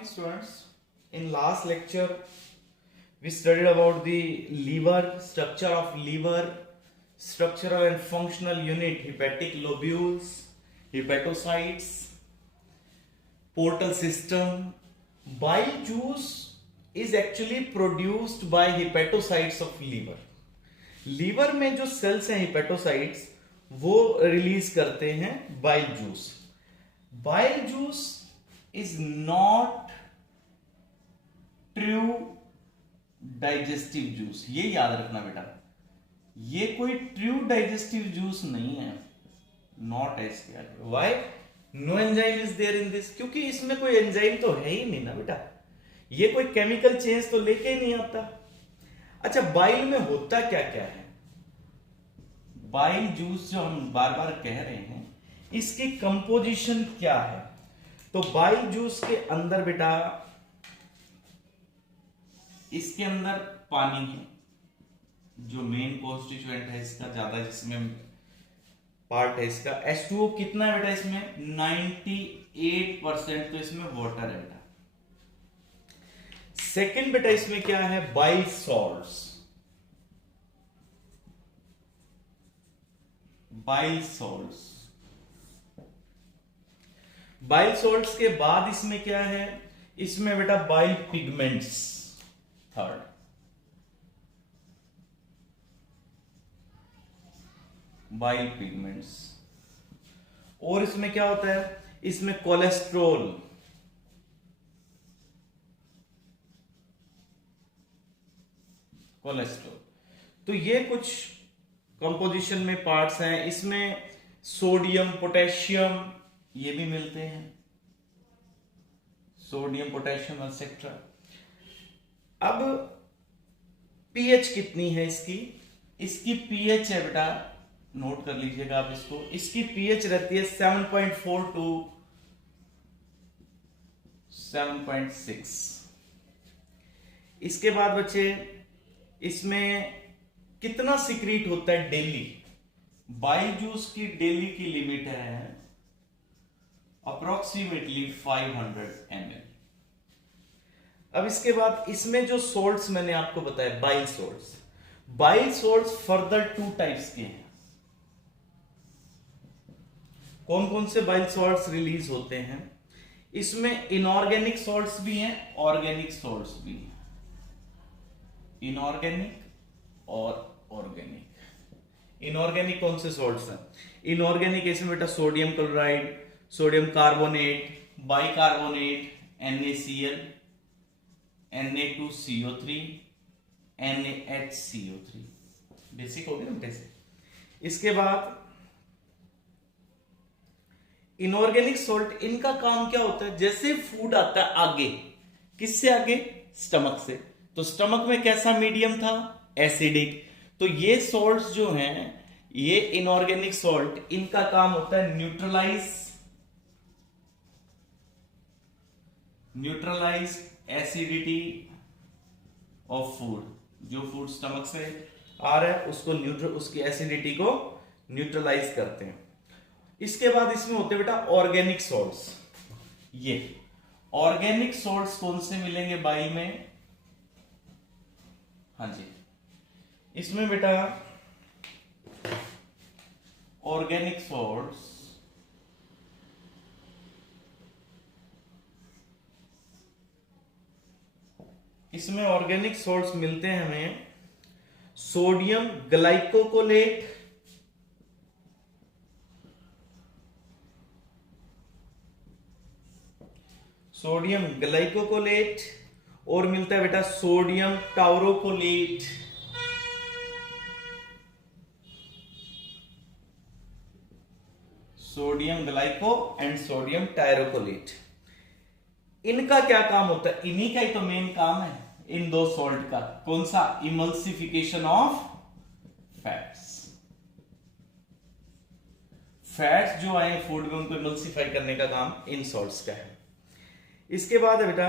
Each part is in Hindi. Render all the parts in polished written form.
morning, students. In last lecture, we studied about the liver, structure of liver, structural and functional unit, hepatic lobules, hepatocytes, portal system. Bile juice is actually produced by hepatocytes of liver. Liver में जो सेल्स हैं हेपेटोसाइट्स वो रिलीज करते हैं bile juice. Bile juice is not true digestive juice. ये याद रखना बेटा, ये कोई ट्रू डाइजेस्टिव जूस नहीं है. Not as why no enzyme is there in this, क्योंकि इसमें कोई एंजाइम तो है ही नहीं ना बेटा. ये कोई केमिकल चेंज तो लेके ही नहीं आता. अच्छा, बाइल में होता क्या क्या है? बाइल जूस जो हम बार बार कह रहे हैं, इसकी कंपोजिशन क्या है? तो बाइल जूस के अंदर बेटा, इसके अंदर पानी है जो मेन कॉन्स्टिट्यूएंट है इसका, ज्यादा जिसमें पार्ट है इसका. H2O कितना है बेटा इसमें? 98%. तो इसमें वाटर है बेटा. सेकेंड बेटा इसमें क्या है? Bile salts. Bile salts. Bile salts के बाद इसमें क्या है? इसमें बेटा bile pigments. Third bile pigments. और इसमें क्या होता है? इसमें कोलेस्ट्रॉल. कोलेस्ट्रॉल. तो ये कुछ कंपोजिशन में पार्ट्स हैं. इसमें सोडियम, पोटेशियम ये भी मिलते हैं. Sodium, potassium etcetera. अब पीएच कितनी है इसकी? इसकी पीएच है बेटा, नोट कर लीजिएगा आप इसको. इसकी पीएच रहती है 7.4 टू 7.6. इसके बाद बच्चे इसमें कितना सिक्रीट होता है डेली? बाइल जूस की डेली की लिमिट है अप्रोक्सीमेटली 500 ml. अब इसके बाद इसमें जो सोल्ट्स मैंने आपको बताया, bile salts. Bile salts further 2 types के हैं. कौन कौन से बाइल सोल्ट्स रिलीज होते हैं? इसमें इनऑर्गेनिक सोल्ट्स भी हैं, ऑर्गेनिक सोल्ट्स भी हैं. इनऑर्गेनिक और ऑर्गेनिक. इनऑर्गेनिक कौन से सॉल्ट्स हैं? इनऑर्गेनिक इसमें बेटा sodium chloride, sodium carbonate, bicarbonate, NaCl, Na2CO3, NaHCO3. Basic हो गया ना बेटे से. इसके बाद इनऑर्गेनिक सॉल्ट, इनका काम क्या होता है? जैसे फूड आता है आगे, किससे आगे? स्टमक से. तो स्टमक में कैसा मीडियम था? एसिडिक. तो ये सॉल्ट्स जो हैं, ये इनऑर्गेनिक सॉल्ट, इनका काम होता है न्यूट्रलाइज एसिडिटी ऑफ फूड. जो फूड स्टमक से आ रहा है उसकी एसिडिटी को न्यूट्रलाइज करते हैं. इसके बाद इसमें होते हैं बेटा ऑर्गेनिक सॉल्ट्स. ये ऑर्गेनिक सॉल्ट्स कौन से मिलेंगे बाइल में? हाँ जी, इसमें बेटा ऑर्गेनिक सॉल्ट्स, इसमें ऑर्गेनिक सॉल्ट्स मिलते हैं हमें सोडियम ग्लाइकोकोलेट, सोडियम ग्लाइकोकोलेट, और मिलता है बेटा sodium taurocholate. Sodium glyco and sodium taurocholate. इनका क्या काम होता है? इन्हीं का ही तो मेन काम है इन दो सॉल्ट का. कौन सा? Emulsification of fats. फैट्स जो आए फूड में उनको इमल्सिफाई करने का काम इन सॉल्ट्स का है. इसके बाद है बेटा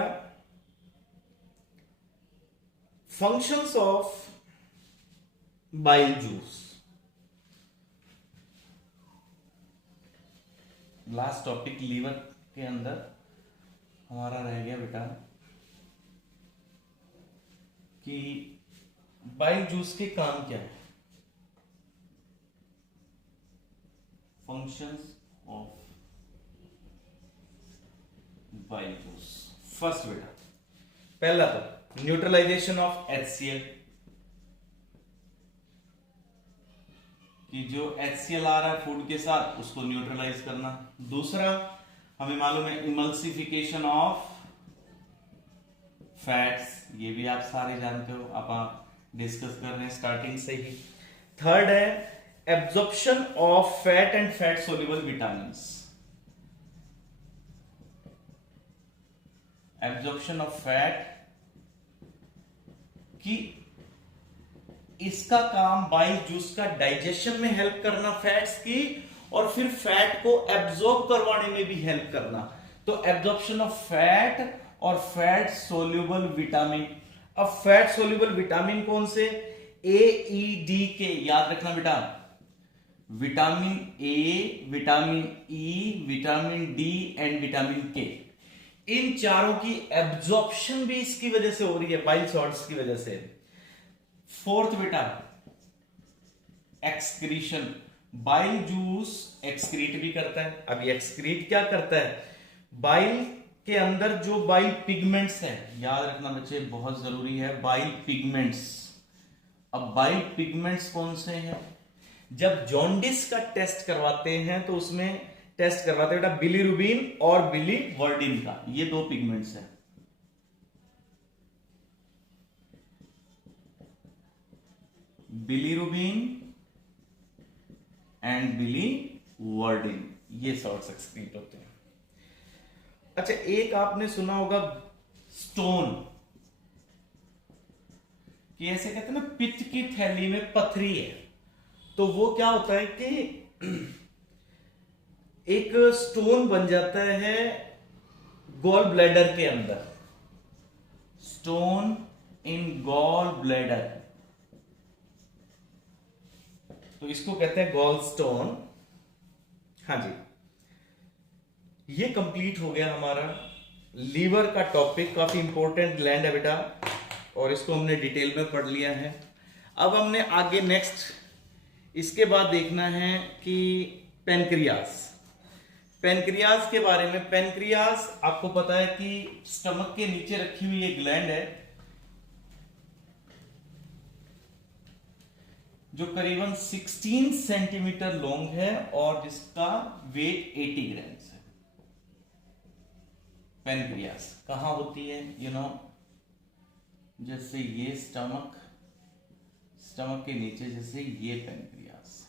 functions of bile juice. Last topic liver के अंदर हमारा रह गया बेटा कि बाइल जूस के काम क्या है, functions of bile juice. First बेटा पहला तो न्यूट्रलाइजेशन ऑफ HCl, कि जो HCl आ रहा है फूड के साथ उसको न्यूट्रलाइज करना। दूसरा हमें मालूम है इमल्सिफिकेशन ऑफ फैट्स, ये भी आप सारे जानते हो, आप डिस्कस कर रहे हैं स्टार्टिंग से ही। थर्ड है absorption of fat and fat soluble vitamins, absorption of fat, कि इसका काम बाइल जूस का डाइजेशन में हेल्प करना फैट्स की, और फिर फैट को एब्जॉर्ब करवाने में भी हेल्प करना। तो एब्जॉर्प्शन ऑफ फैट और फैट सोल्यूबल विटामिन। अब फैट सोल्यूबल विटामिन कौन से? AEDK, याद रखना बेटा, vitamin A, vitamin E, vitamin D and vitamin के। इन चारों की एब्जॉर्प्शन भी इसकी वजह से हो रही है, बाइल सॉल्ट्स की वजह से। फोर्थ बेटा एक्सक्रीशन, बाइल जूस एक्सक्रीट भी करता है। अब ये एक्सक्रीट क्या करता है? बाइल के अंदर जो बाइल पिगमेंट्स हैं, याद रखना बच्चे बहुत जरूरी है, बाइल पिगमेंट्स। अब बाइल पिगमेंट्स कौन से हैं? जब जॉन्डिस का टेस्ट करवाते हैं तो उसमें टेस्ट करवाते हैं बेटा बिलीरुबिन और बिलीवर्डिन का, ये दो पिगमेंट्स हैं। बिलीरुबिन एंड बिलीवर्डिन, ये सॉल्ट्स एक्सक्रीट होते हैं। अच्छा, एक आपने सुना होगा स्टोन, कि ऐसे कहते हैं ना पित्त की थैली में पथरी है, तो वो क्या होता है कि एक स्टोन बन जाता है गॉल ब्लैडर के अंदर, स्टोन इन गॉल ब्लैडर, तो इसको कहते हैं गॉल स्टोन। हाँ जी, ये कंप्लीट हो गया हमारा लीवर का टॉपिक। काफी इंपॉर्टेंट ग्लैंड है बेटा, और इसको हमने डिटेल में पढ़ लिया है। अब हमने आगे नेक्स्ट इसके बाद देखना है कि पेनक्रियास। पेनक्रियास के बारे में, पेनक्रियास आपको पता है कि स्टमक के नीचे रखी हुई एक ग्लैंड है जो करीबन 16 सेंटीमीटर लॉन्ग है और जिसका वेट 80 ग्राम्स है। पेनक्रियास कहां होती है? जैसे ये स्टमक के नीचे जैसे ये पेनक्रियास,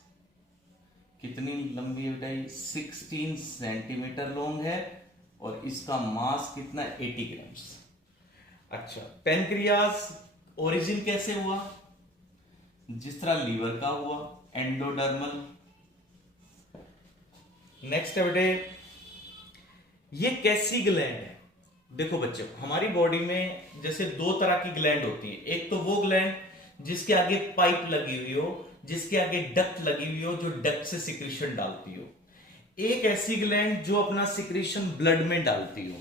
कितनी लंबी है बेटा? 16 सेंटीमीटर लॉन्ग है और इसका मास कितना? 80 ग्राम्स। अच्छा, पेनक्रियास ओरिजिन कैसे हुआ? जिस तरह लीवर का हुआ, एंडोडर्मल। नेक्स्ट है बेटे, ये कैसी ग्लैंड है? देखो बच्चों, हमारी बॉडी में जैसे दो तरह की ग्लैंड होती है। एक तो वो ग्लैंड जिसके आगे पाइप लगी हुई हो, जिसके आगे डक्ट लगी हुई हो, जो डक्ट से सिक्रीशन डालती हो। एक ऐसी ग्लैंड जो अपना सिक्रीशन ब्लड में डालती हो।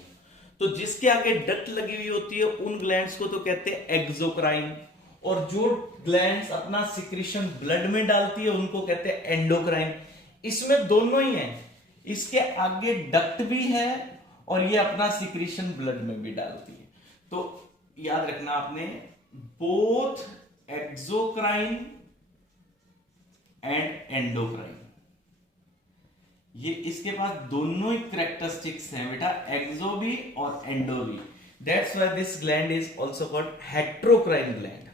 तो जिसके आगे डक्ट लगी हुई होती है उन ग्लैंड्स को तो कहते हैं एक्सोक्राइन, और जो ग्लैंड्स अपना सिक्रीशन ब्लड में डालती है उनको कहते हैं एंडोक्राइन। इसमें दोनों ही हैं, इसके आगे डक्ट भी है और ये अपना सिक्रीशन ब्लड में भी डालती है। तो याद रखना आपने, बोथ एक्सोक्राइन एंड एंडोक्राइन, ये इसके पास दोनों ही कैरेक्टरिस्टिक्स हैं बेटा, एक्सो भी और एंडो भी। That's why this gland is also called heterocrine gland.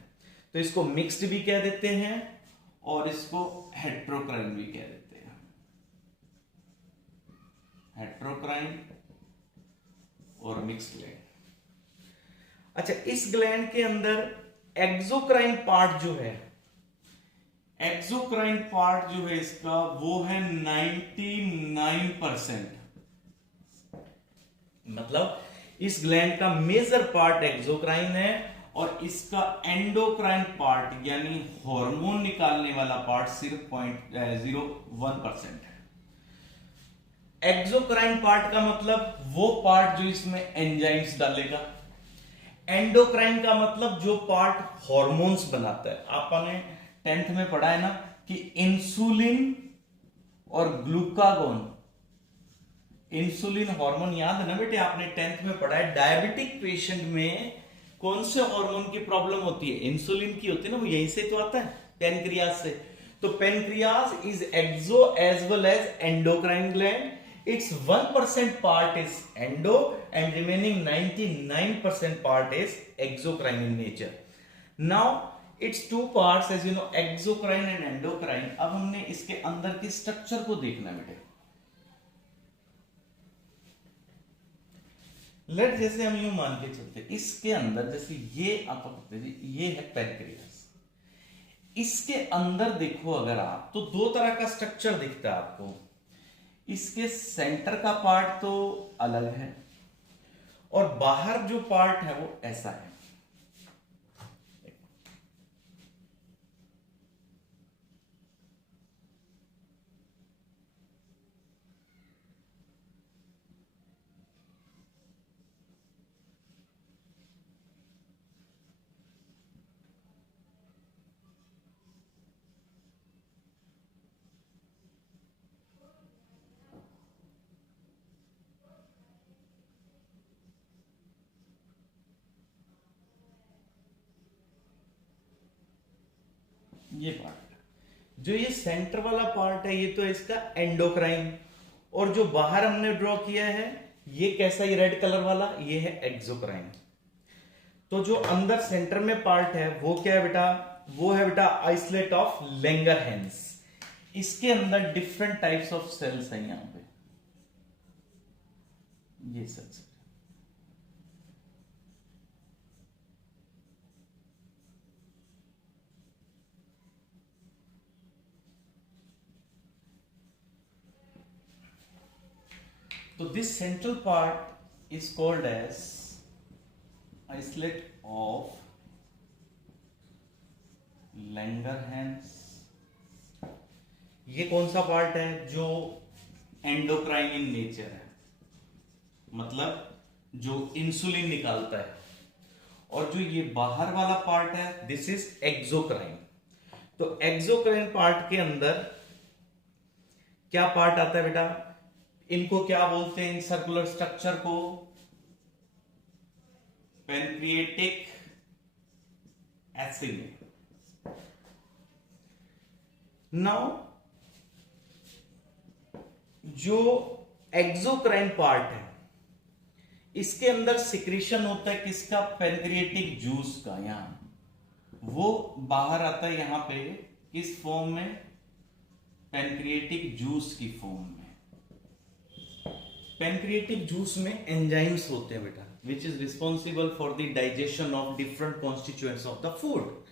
तो इसको मिक्स्ड भी कह देते हैं और इसको हेट्रोक्राइन भी कह देते हैं, हेट्रोक्राइन और मिक्स्ड ग्लैंड। अच्छा, इस ग्लैंड के अंदर एक्सोक्राइन पार्ट जो है, एक्सोक्राइन पार्ट जो है इसका, वो है 99%। मतलब इस ग्लैंड का मेजर पार्ट एक्सोक्राइन है और इसका एंडोक्राइन पार्ट यानी हार्मोन निकालने वाला पार्ट सिर्फ 0.01% है। एक्सोक्राइन पार्ट का मतलब वो पार्ट जो इसमें एंजाइम्स डालेगा। एंडोक्राइन का मतलब जो पार्ट हॉर्मोन्स बनाता है। आपने 10th में पढ़ा है ना कि इंसुलिन और ग्लूकागोन, इंसुलिन हार्मोन याद है ना बेटे, आपने 10th में पढ़ा है। डायबिटिक पेशेंट में कौन से हार्मोन की प्रॉब्लम होती है? इंसुलिन की होती है ना, वो यहीं से तो आता है, पेनक्रियाज से। तो pancreas is exo as well as endocrine gland. its 1% part is endo and remaining 99% part is exocrine in nature. Now its two parts as you know, exocrine and endocrine. अब हमने इसके अंदर के स्ट्रक्चर को देखना बेटे। लेट जैसे हम यूं मान के चलते, इसके अंदर जैसे ये आपको पता है ये है पेनक्रियास, इसके अंदर देखो अगर आप तो दो तरह का स्ट्रक्चर दिखता है आपको। इसके सेंटर का पार्ट तो अलग है और बाहर जो पार्ट है वो ऐसा है। ये पार्ट जो ये सेंटर वाला पार्ट है ये तो इसका एंडोक्राइन, और जो बाहर हमने ड्रॉ किया है ये कैसा, ये रेड कलर वाला, ये है एक्सोक्राइन। तो जो अंदर सेंटर में पार्ट है वो क्या है बेटा? वो है बेटा आइसलेट ऑफ लैंगरहैंस। इसके अंदर डिफरेंट टाइप्स ऑफ सेल्स हैं यहां पे, ये सेल्स। तो this central part is called as isolate of Langerhans। ये कौन सा पार्ट है? जो एंडोक्राइन इन नेचर है, मतलब जो इंसुलिन निकालता है। और जो ये बाहर वाला पार्ट है दिस इज एक्सोक्राइन। तो एक्सोक्राइन पार्ट के अंदर क्या पार्ट आता है बेटा? इनको क्या बोलते हैं इन सर्कुलर स्ट्रक्चर को? Pancreatic acid. नाउ जो एक्सोक्राइन पार्ट है इसके अंदर सिक्रीशन होता है किसका? पेनक्रिएटिक जूस का। यहां वो बाहर आता है यहां पे किस फॉर्म में? पेनक्रिएटिक जूस की फॉर्म में। पेनक्रिएटिक जूस में एंजाइम्स होते हैं बेटा, which is responsible for the digestion of different constituents of the food.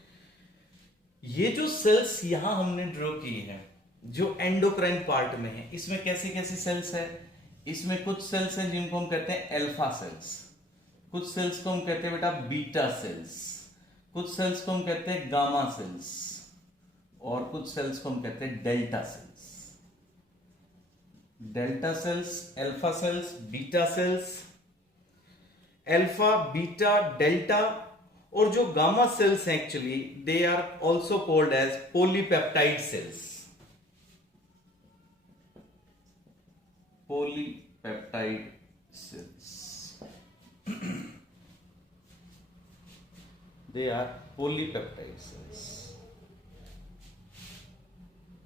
ये जो सेल्स यहां हमने ड्रॉ की है जो एंडोक्राइन पार्ट में है, इसमें कैसे कैसे सेल्स है? इसमें कुछ सेल्स हैं जिनको हम कहते हैं अल्फा सेल्स, कुछ सेल्स को हम कहते हैं बेटा बीटा सेल्स, कुछ सेल्स को हम कहते हैं गामा सेल्स, और कुछ सेल्स को हम कहते हैं delta cells. Delta cells, alpha cells, beta cells, alpha, beta, delta, और जो गामा सेल्स हैं actually they are also called as polypeptide cells. Polypeptide cells they are polypeptide cells।